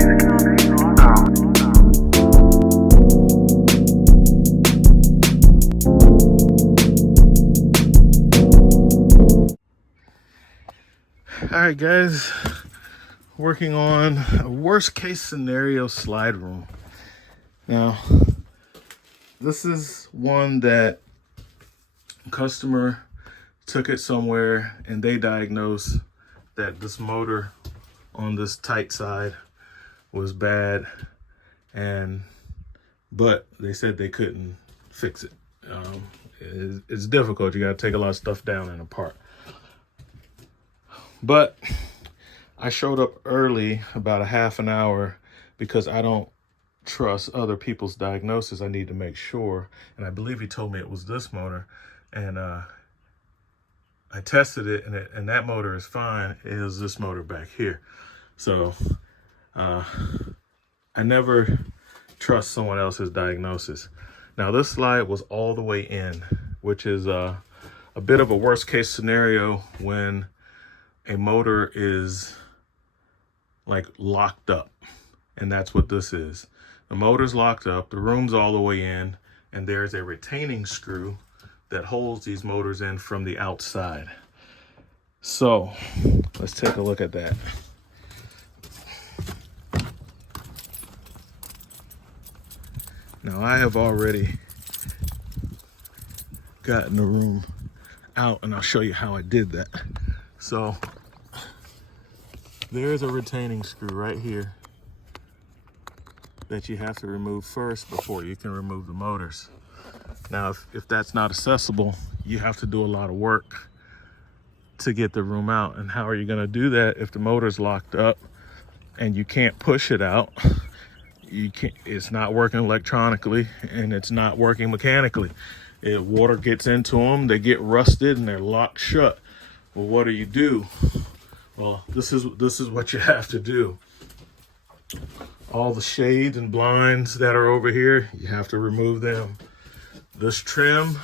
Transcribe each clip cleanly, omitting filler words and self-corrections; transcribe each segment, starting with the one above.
All right, guys, working on a worst case scenario slide room. Now, this is one that customer took it somewhere and they diagnosed that this motor on this tight side was bad, but they said they couldn't fix it. It's difficult. You got to take a lot of stuff down and apart. But I showed up early, about a half an hour, because I don't trust other people's diagnosis. I need to make sure. And I believe he told me it was this motor. And I tested it, and that motor is fine. It is this motor back here. So I never trust someone else's diagnosis. Now, this slide was all the way in, which is a bit of a worst case scenario when a motor is like locked up, and that's what this is. The motor's locked up, the room's all the way in, and there's a retaining screw that holds these motors in from the outside. So let's take a look at that. Now, I have already gotten the room out, and I'll show you how I did that. So there's a retaining screw right here that you have to remove first before you can remove the motors. Now, if that's not accessible, you have to do a lot of work to get the room out. And how are you going to do that if the motor's locked up and you can't push it out? You can't. It's not working electronically, and it's not working mechanically. Water gets into them, they get rusted, and they're locked shut. Well, what do? Well, this is what you have to do. All the shades and blinds that are over here, you have to remove them. This trim,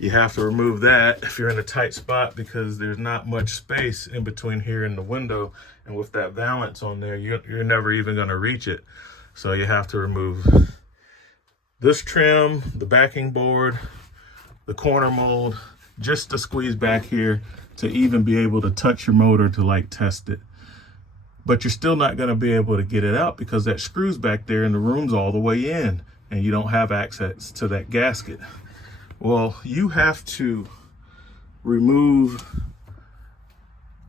you have to remove that if you're in a tight spot, because there's not much space in between here and the window. And with that valance on there, you're never even going to reach it. So you have to remove this trim, the backing board, the corner mold, just to squeeze back here to even be able to touch your motor to like test it. But you're still not going to be able to get it out because that screw's back there and the room's all the way in, and you don't have access to that gasket. Well, you have to remove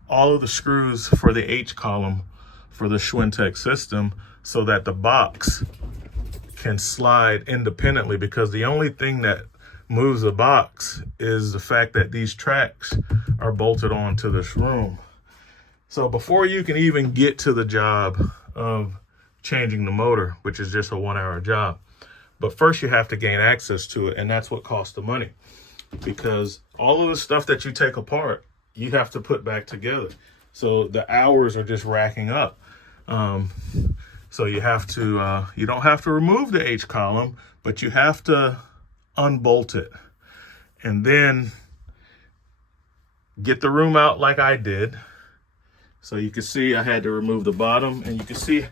all of the screws for the H column for the Schwintek system so that the box can slide independently, because the only thing that moves the box is the fact that these tracks are bolted onto this room. So before you can even get to the job of changing the motor, which is just a 1-hour job, but first you have to gain access to it, and that's what costs the money, because all of the stuff that you take apart, you have to put back together. So the hours are just racking up. So you have to, you don't have to remove the H column, but you have to unbolt it and then get the room out like I did. So you can see I had to remove the bottom, and you can see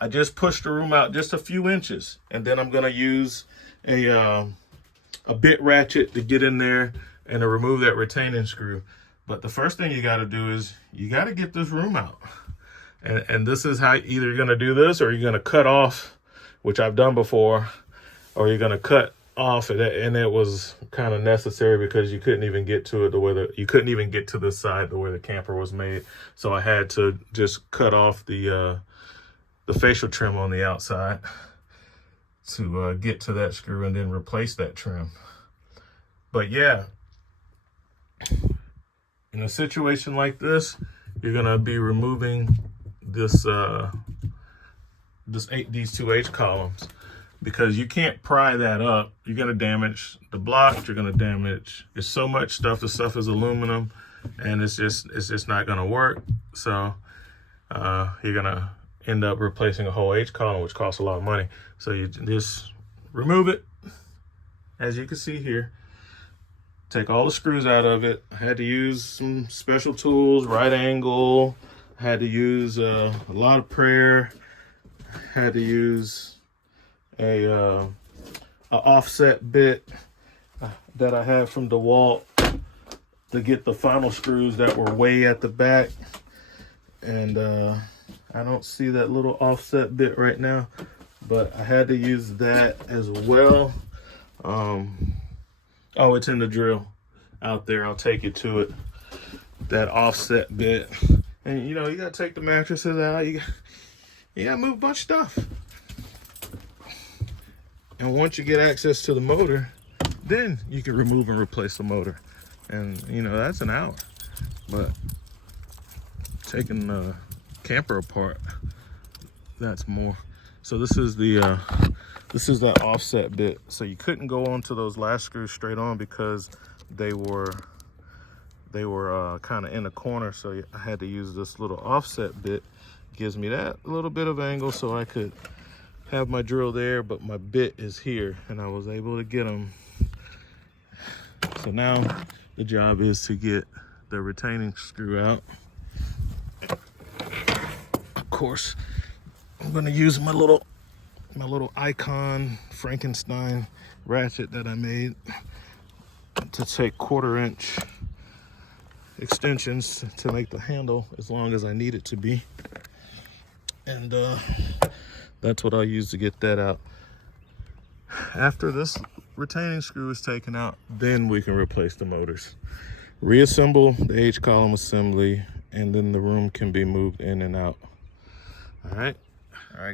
I just pushed the room out just a few inches, and then I'm going to use a bit ratchet to get in there and to remove that retaining screw. But the first thing you got to do is you got to get this room out. And this is how either you're going to do this, or you're going to cut off, which I've done before, or you're going to cut off it. And it was kind of necessary because you couldn't even get to it you couldn't even get to this side the way the camper was made. So I had to just cut off the facial trim on the outside to get to that screw and then replace that trim. But yeah, in a situation like this, you're going to be removing these two H columns, because you can't pry that up. You're going to damage the block. You're going to damage, there's so much stuff. The stuff is aluminum, and it's just not going to work. So you're going to end up replacing a whole H column, which costs a lot of money. So you just remove it, as you can see here. Take all the screws out of it. I had to use some special tools, right angle, Had to use a lot of prayer. Had to use a offset bit that I had from DeWalt to get the final screws that were way at the back. And I don't see that little offset bit right now, but I had to use that as well. Oh, it's in the drill out there. I'll take you to it. That offset bit. And you know, you gotta take the mattresses out. You gotta move a bunch of stuff. And once you get access to the motor, then you can remove and replace the motor. And you know, that's an hour. But taking the camper apart, that's more. So this is the this is that offset bit. So you couldn't go onto those last screws straight on because they were kind of in a corner. So I had to use this little offset bit. Gives me that little bit of angle so I could have my drill there, but my bit is here, and I was able to get them. So now the job is to get the retaining screw out. Of course, I'm gonna use my little Icon Frankenstein ratchet that I made to take 1/4 inch extensions to make the handle as long as I need it to be. And that's what I'll use to get that out. After this retaining screw is taken out, then we can replace the motors. Reassemble the H-column assembly, and then the room can be moved in and out. All right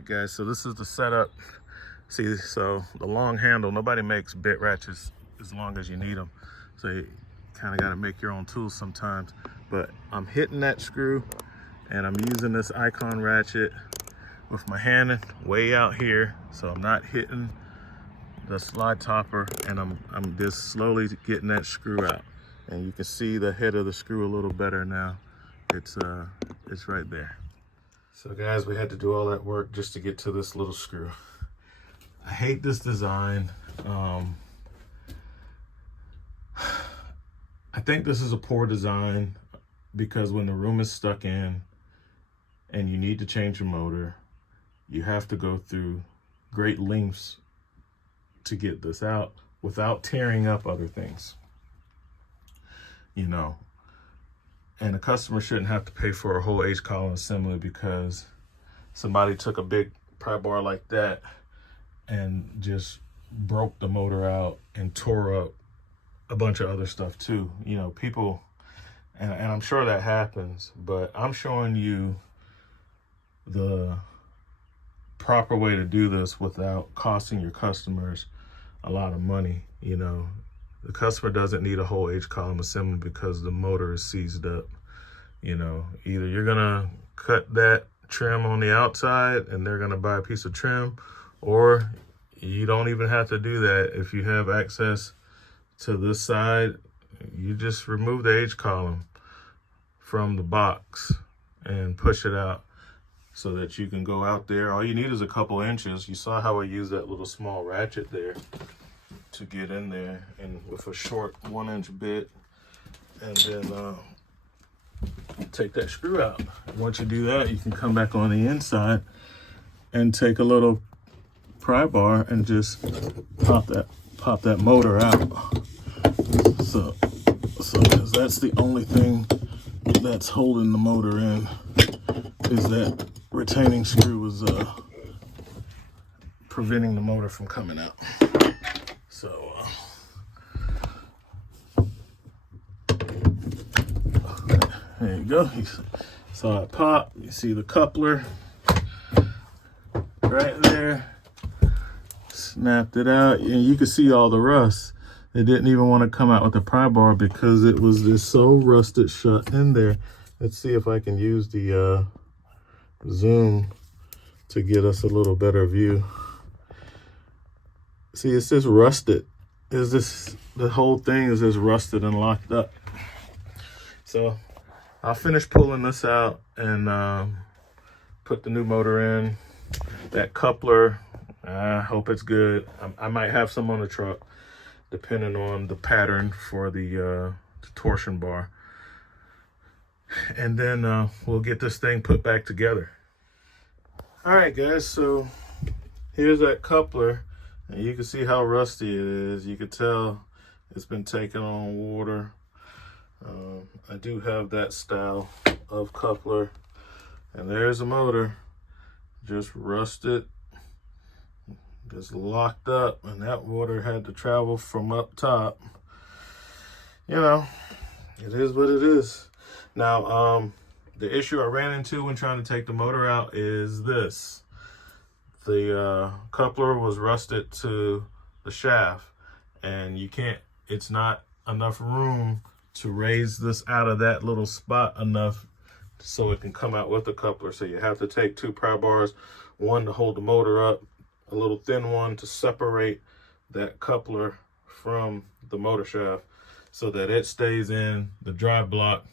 guys, so this is the setup. See, so the long handle, nobody makes bit ratchets as long as you need them. So you kind of got to make your own tools sometimes. But I'm hitting that screw, and I'm using this Icon ratchet with my hand way out here, so I'm not hitting the slide topper, and I'm just slowly getting that screw out. And you can see the head of the screw a little better now. It's right there. So guys, we had to do all that work just to get to this little screw. I hate this design. I think this is a poor design because when the room is stuck in and you need to change your motor, you have to go through great lengths to get this out without tearing up other things, you know. And a customer shouldn't have to pay for a whole H-column assembly because somebody took a big pry bar like that and just broke the motor out and tore up a bunch of other stuff too. You know, people, and I'm sure that happens, but I'm showing you the proper way to do this without costing your customers a lot of money. You know, the customer doesn't need a whole H-column assembly because the motor is seized up. You know, either you're gonna cut that trim on the outside and they're gonna buy a piece of trim, or you don't even have to do that. If you have access to this side, you just remove the H-column from the box and push it out so that you can go out there. All you need is a couple inches. You saw how I used that little small ratchet there to get in there, and with a short 1-inch bit, and then take that screw out. Once you do that, you can come back on the inside and take a little pry bar and just pop that motor out. So 'cause that's the only thing that's holding the motor in, is that retaining screw was preventing the motor from coming out. So there you go. You saw it pop. You see the coupler right there. Snapped it out, and you can see all the rust. It didn't even want to come out with the pry bar because it was just so rusted shut in there. Let's see if I can use the zoom to get us a little better view. See, it's just rusted. The whole thing is just rusted and locked up. So I'll finish pulling this out and put the new motor in. That coupler, I hope it's good. I might have some on the truck, depending on the pattern for the torsion bar. and then we'll get this thing put back together. All right, guys, so here's that coupler, and you can see how rusty it is. You can tell it's been taking on water. I do have that style of coupler, and there's a motor, just rusted, just locked up, and that water had to travel from up top. You know, it is what it is. Now, the issue I ran into when trying to take the motor out is this. The coupler was rusted to the shaft, and it's not enough room to raise this out of that little spot enough so it can come out with the coupler. So you have to take 2 pry bars, one to hold the motor up, a little thin one to separate that coupler from the motor shaft so that it stays in the drive block,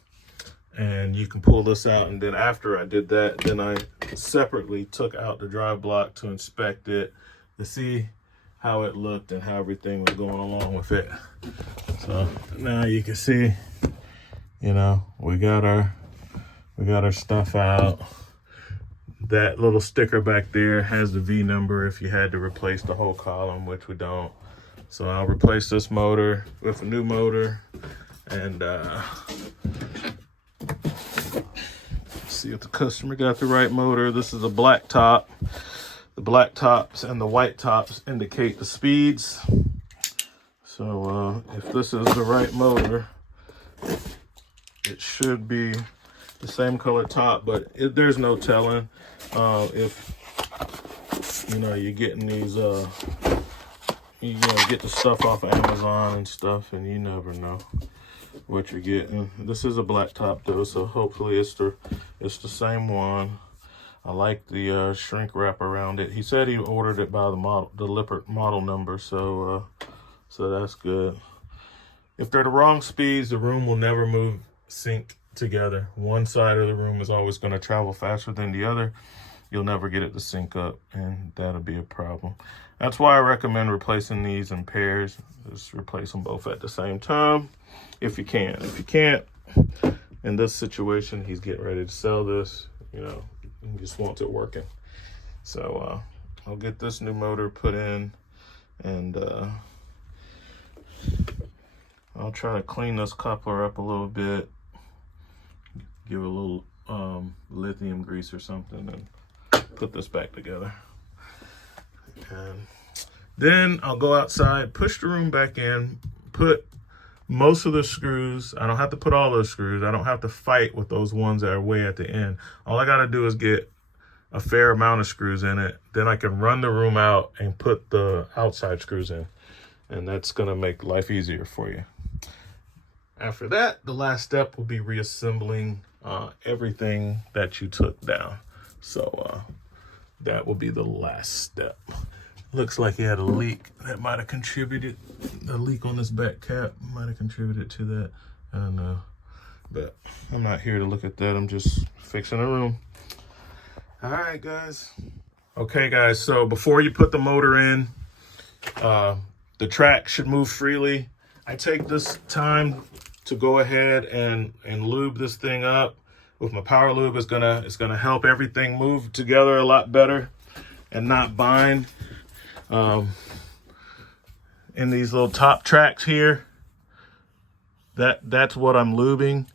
and you can pull this out. And then after I did that, then I separately took out the drive block to inspect it to see how it looked and how everything was going along with it. So now you can see, you know, we got our stuff out. That little sticker back there has the V number if you had to replace the whole column, which we don't. So I'll replace this motor with a new motor, and see if the customer got the right motor. This is a black top. The black tops and the white tops indicate the speeds. So if this is the right motor, it should be the same color top, but there's no telling if, you know, you're getting these, you get the stuff off of Amazon and stuff, and you never know what you're getting. This is a black top though, so hopefully it's the same one. I like the shrink wrap around it. He said he ordered it by the Lippert model number, so that's good. If they're the wrong speeds, the room will never sync together. One side of the room is always going to travel faster than the other. You'll never get it to sync up, and that'll be a problem. That's why I recommend replacing these in pairs. Just replace them both at the same time if you can. If you can't, in this situation, he's getting ready to sell this, you know, he just wants it working. So I'll get this new motor put in, and I'll try to clean this coupler up a little bit, give it a little lithium grease or something, and put this back together. And then I'll go outside, push the room back in, put most of the screws. I don't have to put all those screws. I don't have to fight with those ones that are way at the end. All I got to do is get a fair amount of screws in it. Then I can run the room out and put the outside screws in. And that's going to make life easier for you. After that, the last step will be reassembling everything that you took down. So that will be the last step. Looks like he had a leak that might have contributed. The leak on this back cap might have contributed to that. I don't know. But I'm not here to look at that. I'm just fixing a room. All right, guys. Okay, guys. So before you put the motor in, the track should move freely. I take this time to go ahead and lube this thing up with my power lube. It's gonna help everything move together a lot better and not bind. In these little top tracks here, that's what I'm lubing,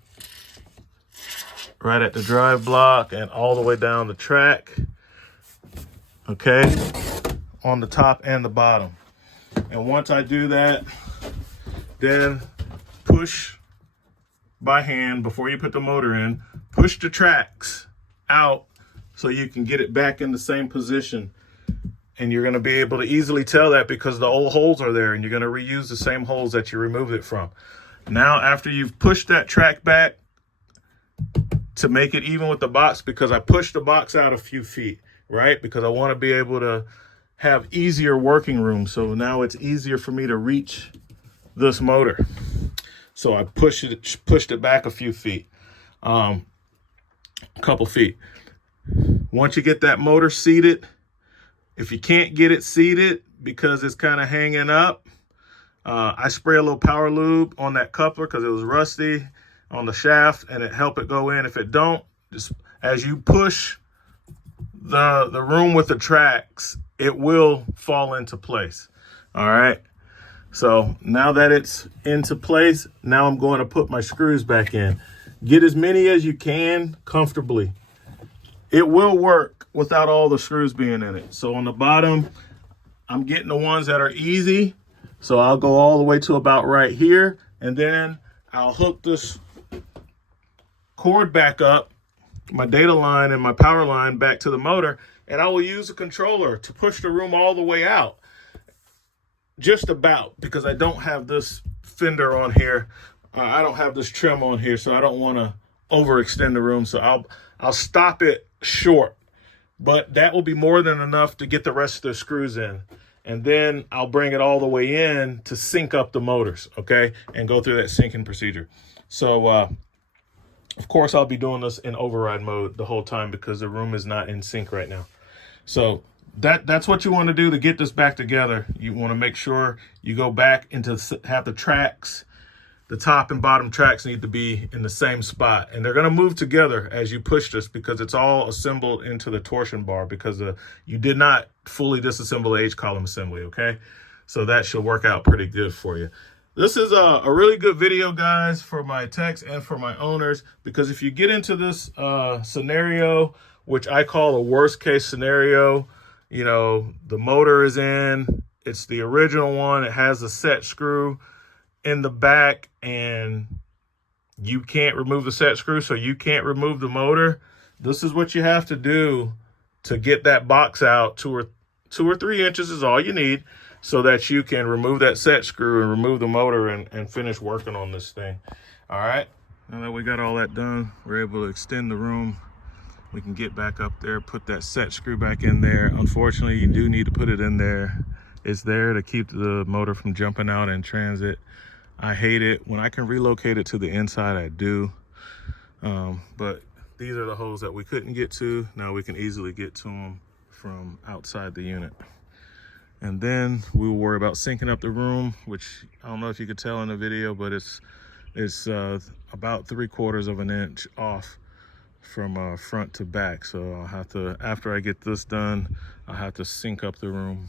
right at the drive block and all the way down the track, okay, on the top and the bottom. And once I do that, then push by hand before you put the motor in, push the tracks out so you can get it back in the same position. And you're going to be able to easily tell that because the old holes are there, and you're going to reuse the same holes that you removed it from. Now, after you've pushed that track back to make it even with the box, because I pushed the box out a few feet, right? Because I want to be able to have easier working room. So now it's easier for me to reach this motor. So I pushed it back a few feet, a couple feet. Once you get that motor seated, if you can't get it seated because it's kind of hanging up, I spray a little power lube on that coupler because it was rusty. on the shaft and it help it go in. If it don't, just as you push the room with the tracks, it will fall into place. All right. So now that it's into place, now I'm going to put my screws back in. Get as many as you can comfortably. It will work without all the screws being in it. So on the bottom, I'm getting the ones that are easy. So I'll go all the way to about right here, and then I'll hook this cord back up, my data line and my power line back to the motor, and I will use the controller to push the room all the way out. Just about, because I don't have this fender on here. I don't have this trim on here, so I don't want to overextend the room. So I'll stop it short, but that will be more than enough to get the rest of the screws in. And then I'll bring it all the way in to sync up the motors, okay? And go through that syncing procedure. So, of course, I'll be doing this in override mode the whole time because the room is not in sync right now. So that's what you want to do to get this back together. You want to make sure you go back into have the tracks, the top and bottom tracks need to be in the same spot, and they're going to move together as you push this because it's all assembled into the torsion bar because you did not fully disassemble the H-column assembly, okay? So that should work out pretty good for you. This is a really good video, guys, for my techs and for my owners, because if you get into this scenario, which I call a worst case scenario, you know, the motor is in, it's the original one, it has a set screw in the back, and you can't remove the set screw, so you can't remove the motor. This is what you have to do to get that box out. 2 or 3 inches is all you need, so that you can remove that set screw and remove the motor and finish working on this thing. All right, now that we got all that done, we're able to extend the room. We can get back up there, put that set screw back in there. Unfortunately, you do need to put it in there. It's there to keep the motor from jumping out in transit. I hate it. When I can relocate it to the inside, I do. But these are the holes that we couldn't get to. Now we can easily get to them from outside the unit. And then we will worry about syncing up the room, which I don't know if you could tell in the video, but it's about 3/4 of an inch off from front to back. So I'll have to, after I get this done, I'll have to sync up the room.